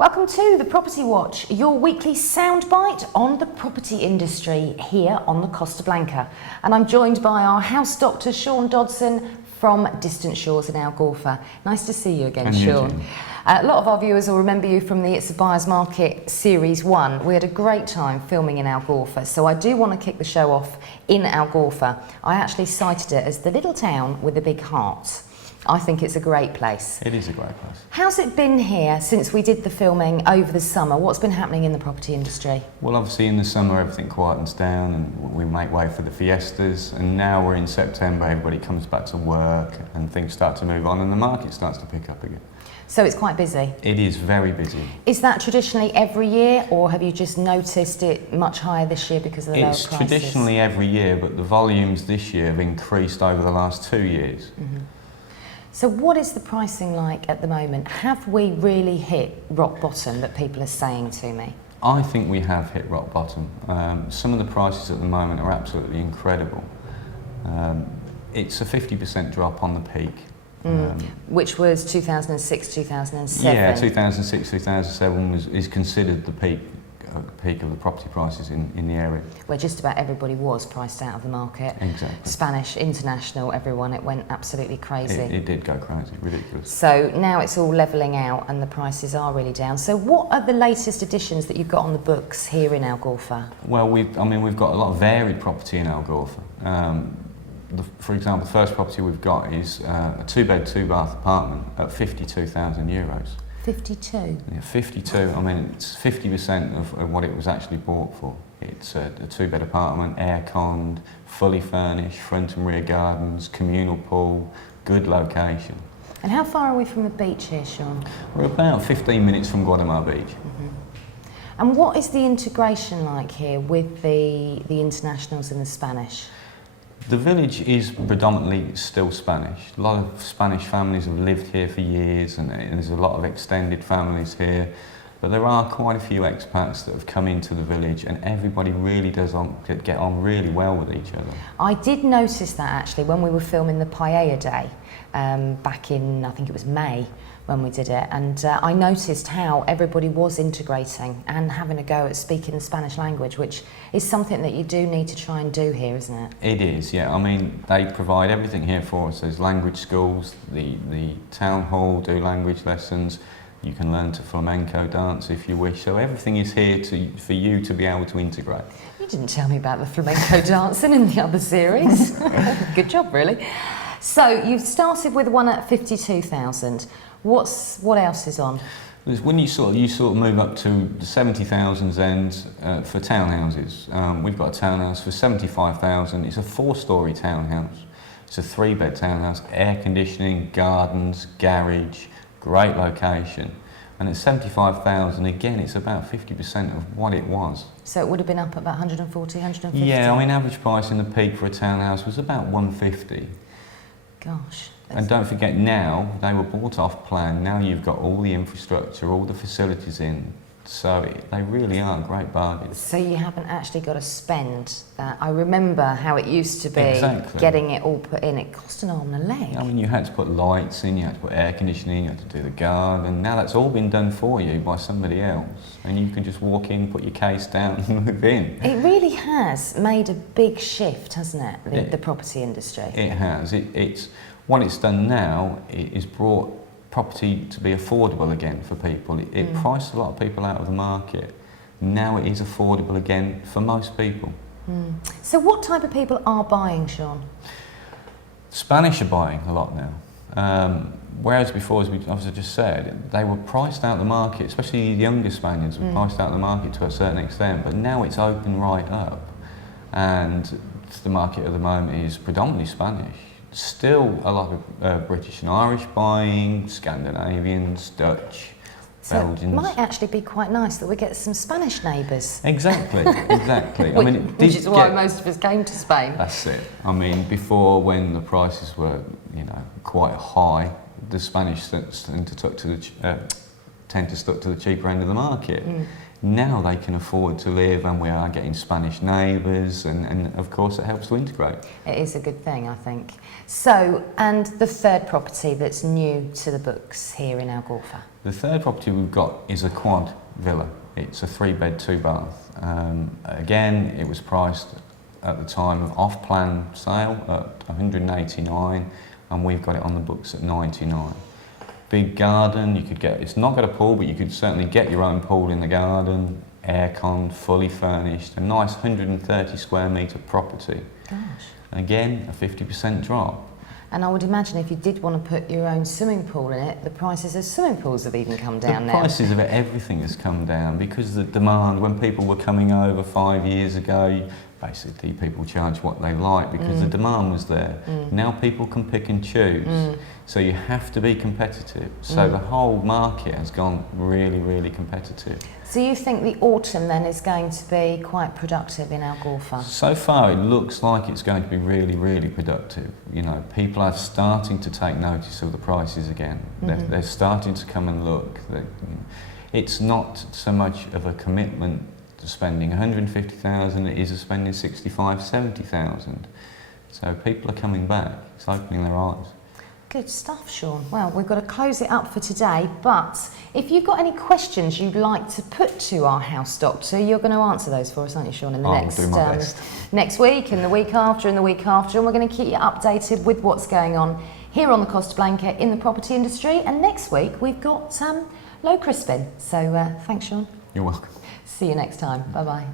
Welcome to the Property Watch, your weekly soundbite on the property industry here on the Costa Blanca. And I'm joined by our house doctor, Shaun Dodson, from distant shores in Algorfa. Nice to see you again, Shaun. A lot of our viewers will remember you from the It's a Buyer's Market Series 1. We had a great time filming in Algorfa, so I do want to kick the show off in Algorfa. I actually cited it as the little town with the big heart. I think it's a great place. It is a great place. How's it been here since we did the filming over the summer? What's been happening in the property industry? Well, obviously in the summer everything quietens down and we make way for the fiestas, and now we're in September, everybody comes back to work and things start to move on and the market starts to pick up again. So it's quite busy? It is very busy. Is that traditionally every year, or have you just noticed it much higher this year because of the lower prices? It's traditionally every year, but the volumes this year have increased over the last 2 years. Mm-hmm. So what is the pricing like at the moment? Have we really hit rock bottom that people are saying to me? I think we have hit rock bottom. Some of the prices at the moment are absolutely incredible. It's a 50% drop on the peak. Which was 2006, 2007? Yeah, 2006, 2007 is considered the peak of the property prices in the area. Where just about everybody was priced out of the market. Exactly. Spanish, international, everyone, it went absolutely crazy. It did go crazy, ridiculous. So now it's all levelling out and the prices are really down. So what are the latest additions that you've got on the books here in Algorfa? Well, we've got a lot of varied property in Algorfa. For example, the first property we've got is a 2-bed, 2-bath apartment at €52,000. 52? Yeah, 52. I mean, it's 50% of what it was actually bought for. It's a 2-bed apartment, air-conned, fully furnished, front and rear gardens, communal pool, good location. And how far are we from the beach here, Shaun? We're about 15 minutes from Guadalmar Beach. Mm-hmm. And what is the integration like here with the internationals and the Spanish? The village is predominantly still Spanish. A lot of Spanish families have lived here for years and there's a lot of extended families here. But there are quite a few expats that have come into the village and everybody really does get on really well with each other. I did notice that actually when we were filming the Paella Day back in, I think it was May, when we did it, and I noticed how everybody was integrating and having a go at speaking the Spanish language, which is something that you do need to try and do here, isn't it? It is, yeah. I mean, they provide everything here for us. There's language schools, the town hall do language lessons, you can learn to flamenco dance if you wish, so everything is here for you to be able to integrate. You didn't tell me about the flamenco dancing in the other series. Good job, really. So you've started with one at 52,000. What else is on? When you sort of move up to the 70,000s end for townhouses. We've got a townhouse for 75,000. It's a 4-storey townhouse. It's a 3-bed townhouse, air conditioning, gardens, garage, great location. And at 75,000, again, it's about 50% of what it was. So it would have been up at about 140, 150? Yeah, I mean, average price in the peak for a townhouse was about 150. Gosh. And don't forget now, they were bought off plan, now you've got all the infrastructure, all the facilities in, so they really are great bargains. So you haven't actually got to spend that. I remember how it used to be, exactly. Getting it all put in, it cost an arm and a leg. I mean, you had to put lights in, you had to put air conditioning, you had to do the garden, now that's all been done for you by somebody else, and you can just walk in, put your case down and move in. It really has made a big shift, hasn't it, the property industry? It has. What it's done now is brought property to be affordable again for people. It priced a lot of people out of the market. Now it is affordable again for most people. So what type of people are buying, Shaun? Spanish are buying a lot now. Whereas before, as I just said, they were priced out of the market, especially the younger Spaniards were priced out of the market to a certain extent, but now it's open right up. And the market at the moment is predominantly Spanish. Still a lot of British and Irish buying, Scandinavians, Dutch, Belgians. It might actually be quite nice that we get some Spanish neighbours. Exactly, exactly. Which is why most of us came to Spain. That's it. I mean, before, when the prices were, quite high, the Spanish tend to stick to the cheaper end of the market. now they can afford to live, and we are getting Spanish neighbours, and of course it helps to integrate. It is a good thing, I think. So, and the third property that's new to the books here in Algorfa? The third property we've got is a quad villa. It's a 3-bed, 2-bath. Again, it was priced at the time of off-plan sale at 189, and we've got it on the books at 99. Big garden, you could get, it's not got a pool, but you could certainly get your own pool in the garden, aircon, fully furnished, a nice 130 square metre property. Gosh. Again, a 50% drop. And I would imagine if you did want to put your own swimming pool in it, the prices of swimming pools have even come down now. The prices of everything has come down because the demand, when people were coming over 5 years ago, basically people charge what they like because the demand was there. Now people can pick and choose. So you have to be competitive. So the whole market has gone really, really competitive. So you think the autumn then is going to be quite productive in Algorfa? So far it looks like it's going to be really, really productive. You know, people are starting to take notice of the prices again. They're starting to come and look. It's not so much of a commitment to spending 150,000, it is a spending 65, 70,000. So people are coming back. It's opening their eyes. Good stuff, Shaun. Well, we've got to close it up for today, but if you've got any questions you'd like to put to our house doctor, you're going to answer those for us, aren't you, Shaun, in the next week, and the week after, and the week after, and we're going to keep you updated with what's going on here on the Costa Blanca in the property industry. And next week we've got low crispin. So thanks, Shaun. You're welcome. See you next time. Bye-bye.